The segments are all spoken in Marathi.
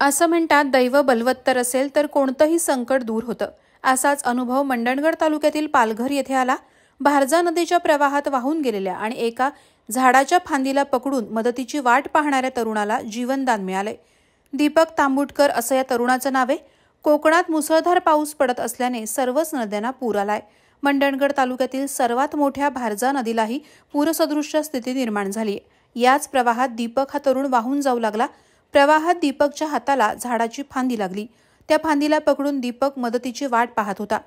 असं म्हणतात, दैव बलवत्तर असेल तर कोणतंही संकट दूर होतं. असाच अनुभव मंडणगड तालुक्यातील पालघर येथे आला. भारजा नदीच्या प्रवाहात वाहून गेलेल्या आणि एका झाडाच्या फांदीला पकडून मदतीची वाट पाहणाऱ्या तरुणाला जीवनदान मिळाले. दीपक तांबुटकर असं या तरुणाचं नाव आहे. कोकणात मुसळधार पाऊस पडत असल्याने सर्वच नद्यांना पूर आलाय. मंडणगड तालुक्यातील सर्वात मोठ्या भारजा नदीलाही पूरसदृश्य स्थिती निर्माण झाली. याच प्रवाहात दीपक हा तरुण वाहून जाऊ लागला. प्रवाहात दीपकच्या हाताला झाडाची फांदी लागली. त्या फांदीला पकडून दीपक मदतीची वाट पाहत होता.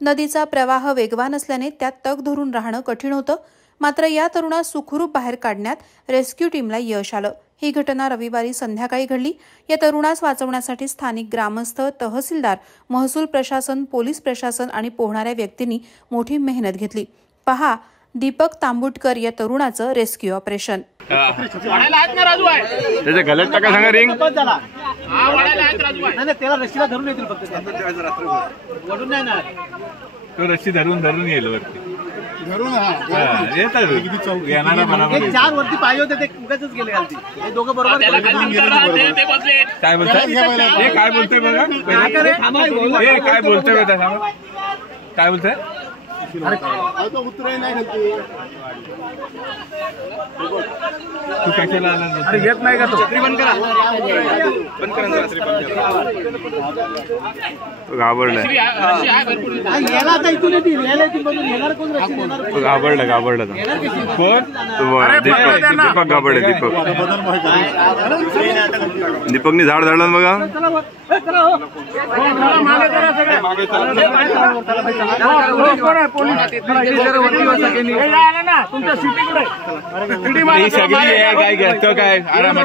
नदीचा प्रवाह वेगवान असल्याने त्यात तग धरून राहणं कठीण होतं. मात्र या तरुणास सुखरूप बाहेर काढण्यात रेस्क्यू टीमला यश आलं. ही घटना रविवारी संध्याकाळी घडली. या तरुणास वाचवण्यासाठी स्थानिक ग्रामस्थ, तहसीलदार, महसूल प्रशासन, पोलीस प्रशासन आणि पोहणाऱ्या व्यक्तींनी मोठी मेहनत घेतली. पहा दीपक तांबुटकर या तरुणाचं रेस्क्यू ऑपरेशन. त्याच्या गलत टाका सांगा रिंग. त्याला रस्सीला धरून येतील फक्त. वडून नाही ना तो रस्सी धरून येईल वरती. चार वरती पाहिजे होते ते उगाचच गेले खालती. हे दोघं बरोबर काय बोलताय? हे काय बोलतोय बघा. काय बोलतोय काय बोलताय? तू कशाला आला? अरे येत नाही का तो? घाबरलाय. घाबरला कोण? दीपक घाबरले. दीपकनी झाड झाडलं बघा. काय घेतो काय आरामात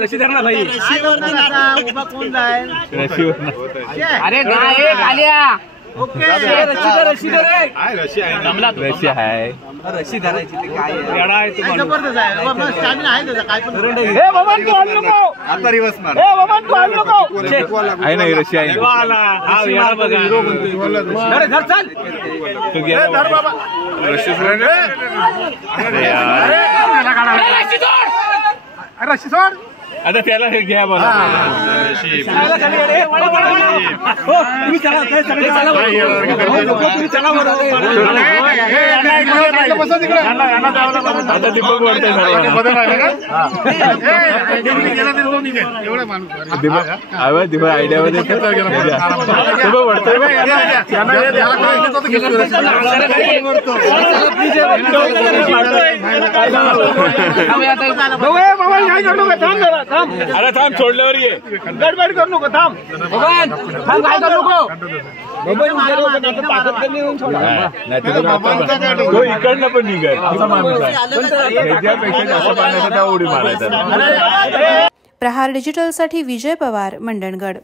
रशीदर ना भाई. अरे रशी आहे. रशी धरायची ते काय आहे नाही रशी आहे. रशी सोड. आता त्याला हे घ्या बघा. आता दीपक वाटतंय दीपक आयडिया मध्ये अरे थांब सोडल्यावर ये. गडबड करू नको. थांब भगवान. थांब काय करू नको. तो इकडनं पण निघेल असा माणूस आहे. ह्याच्यापेक्षा जास्त पाण्याचा त्या उडी मारायचा. प्रहार डिजिटलसाठी विजय पवार, मंडणगड.